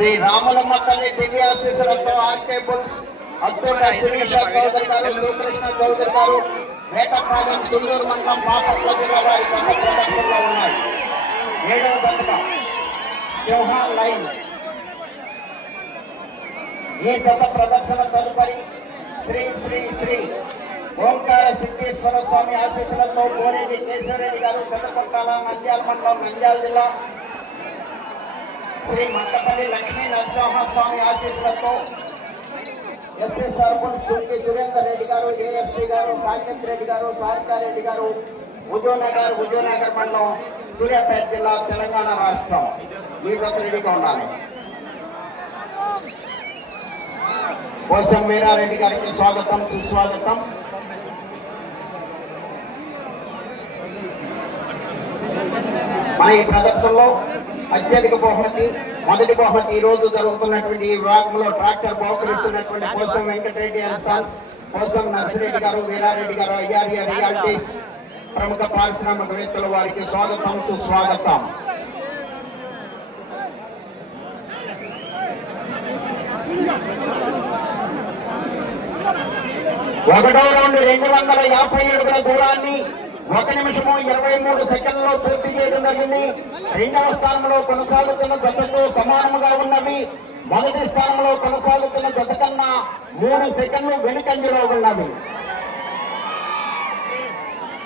శ్రీ రాములమ్మ తల్లి దివ్యాశీసులతో RK bulls అద్దెట Sirisha Chowdary గారు శ్రీకృష్ణ చౌదరి గారు వేటపాలెం సుందూరు మండలం బాపట్ల జిల్లా వారి గత ప్రదర్శనలో ఉన్నాయి ఏడవ దశగా సింహ లైన్ ఈ జత ప్రదర్శన తదుపరి శ్రీ శ్రీ శ్రీ ఓంకార సిద్ధేశ్వర స్వామి ఆశీస్సులతో గోరెడ్డి కేశవరెడ్డి గారు పెద్దకొట్టాల నంద్యాల మండలం నంద్యాల జిల్లా శ్రీ మట్టపల్లి లక్ష్మీ నరసింహ స్వామి ఆశీస్సులతో ఎస్ఎస్ఆర్ పుల్స్ తుర్కి సురేందర్ రెడ్డి గారు ఏఎస్పీ గారు సాకేత్ రెడ్డి గారు సారికారెడ్డి గారు హుజూర్నగర్ హుజూర్నగర్ మండలం సూర్యాపేట జిల్లా తెలంగాణ రాష్ట్రం మీ జత రెడీగా ఉండాలి కోసం వీరారెడ్డి గారికి స్వాగతం సుస్వాగతం మన ఈ ప్రదర్శనలో అత్యధిక బహుమతి మొదటి బహుమతి ఈ రోజు జరుగుతున్నటువంటి ఈ విభాగంలో ట్రాక్టర్ బహుకరిస్తున్నటువంటి కోసం వెంకటరెడ్డి అండ్ సన్స్ కోసం నర్సిరెడ్డి గారు వీరారెడ్డి గారు ఐఆర్ఏ రియాలిటీస్ ప్రముఖ పారిశ్రామికవేత్తల వారికి స్వాగతం సుస్వాగతం. ఒకటో నుండి రెండు వందల యాభై అడుగుల దూరాన్ని ఒక నిమిషము ఇరవై మూడు సెకండ్లలో పూర్తి చేయడం జరిగింది. రెండవ స్థానంలో కొనసాగుతున్న జతతో సమానముగా ఉన్నవి. మొదటి స్థానంలో కొనసాగుతున్న జత కన్నా మూడు సెకండ్లు వెనుకంజలో ఉన్నవి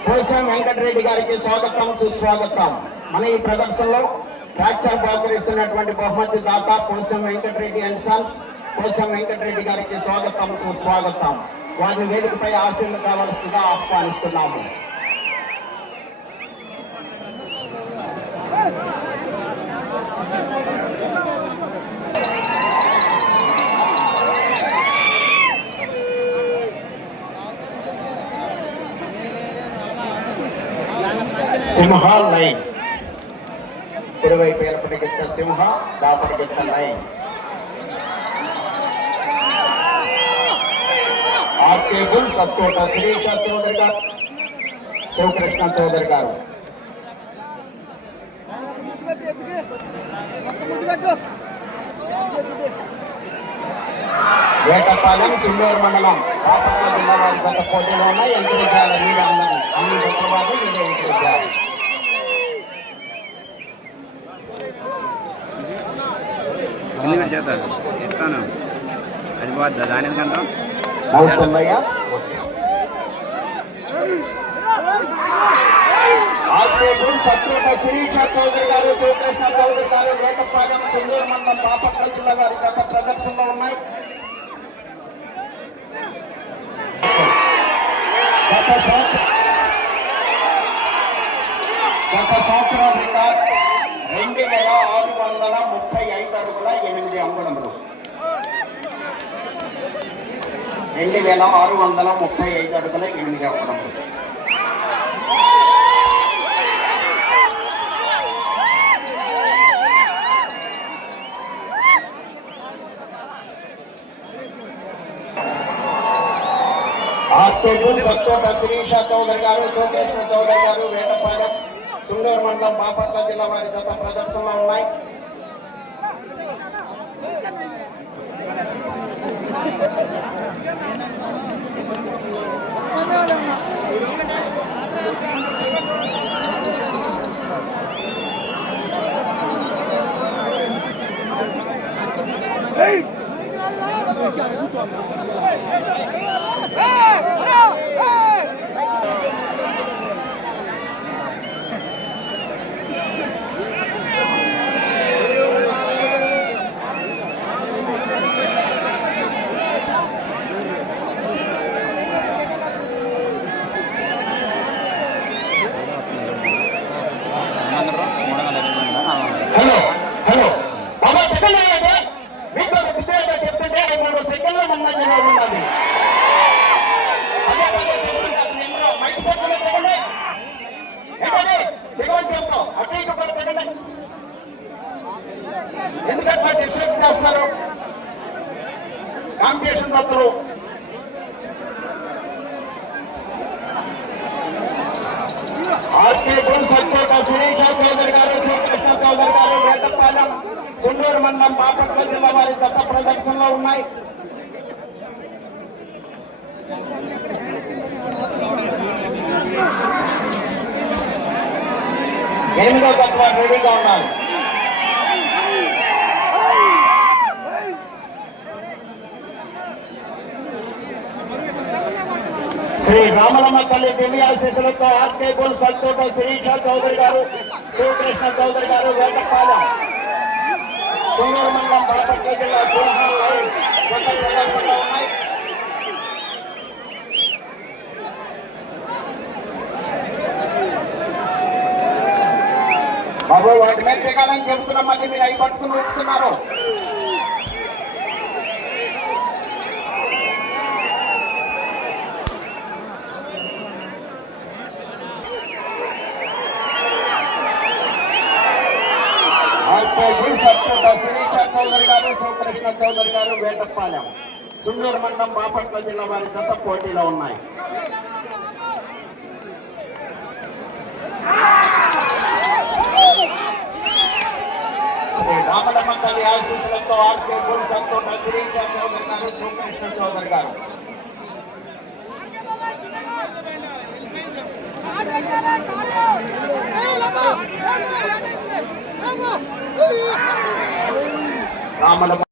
కోసం వెంకటరెడ్డి గారికి స్వాగతం సుస్వాగతం. మన ఈ ప్రదర్శనలో ట్రాక్టర్ బహుకరిస్తున్నటువంటి బహుమతి దాత కోసం వెంకటరెడ్డి అండ్ సన్స్. కోసం వెంకటరెడ్డి గారికి స్వాగతం సుస్వాగతం. వారిని వేదికపై ఆశీర్లు కావాల్సిందిగా ఆహ్వానిస్తున్నాము. సింహ లైన్ కుడివైపు ఏర్పడిగిత్త సింహ దాపడిగిత్త line RK bull సత్తోట Srisha Chowdary గారు శివకృష్ణ చౌదరి గారు వేటపాలెం సింగూరు మండలం బాపట్ల జిల్లా వారి గత పోటీలో ఉన్న యంత్రజాల మీద అందరూ అన్ని చంద్రబాబు మీద యంత్రజాలం బిల్లింగ్ చేత ఇస్తాను అది పోద్దా దాని ఎందుకంటాం అవుతుందయ్యా ఆర్కేపు సత్యోట శిరీష చౌదరి గారు శివకృష్ణ చౌదరి గారు వేటపాలెం సింగూరు మండలం బాపట్ల జిల్లా వారి గత ప్రదర్శనలో ఉన్నాయి గత సంవత్సరం గత సంవత్సరం రికార్డ్ రెండు వేల ఆరు వందల ముప్పై ఐదు అడుగుల ఎనిమిది అంగుళములు రెండు వేల ఆరు వందల ముప్పై ఐదు అడుగుల ఎనిమిది అంగుళములు ఆర్కేబుల్ సత్తోట శిరీష చౌదరి గారు శోకేశ్వర చౌదరి గారు వేటపాలెం సుండూరు మండలం బాపట్ల జిల్లా వారి గత ప్రదర్శనలో ఉన్నాయి Hey! దిగవచ్చేస్తాం అటు చేస్తారు. కాంపిటీషన్ దత్తులు ఆర్కే గోల్ సర్కోట సురేష్ గారు శ్రీకృష్ణ చౌదరి గారు వేటపాలెం సుండూరు మండలం బాపట్ల జిల్లా వారి దత్త ప్రదర్శనలో ఉన్నాయి. ఎనిమిదో తత్వ రెడీగా ఉన్నారు. శ్రీ రామలమ్మ తల్లి దివ్యాశీసులతో ఆర్కే గోల్ సంతోట శ్రీష చౌదరి గారు శివకృష్ణ చౌదరి గారు వేటపాలెం తూనూరు మండలం బాపట్ల జిల్లా సింహాల్ లైన్ కొత్త ప్రదర్శనలో ఉన్నాయి బాబు వాటి మీద దిగాలని చెబుతున్నాం మళ్ళీ మీరు అవి పట్టుకుని ఊపుతున్నారు. ఆర్కేజీ చౌదరి గారు శివకృష్ణ చౌదరి గారు వేటపాలెం చుండూరు మండలం బాపట్ల జిల్లా వారి జత పోటీలో ఉన్నాయి. శ్రీ రామలమ్మ తల్లి ఆశీస్సులతో ఆర్కే గురు సంతోష శ్రీచ చౌదరి గారు శివకృష్ణ చౌదరి గారు. రామలమ్మ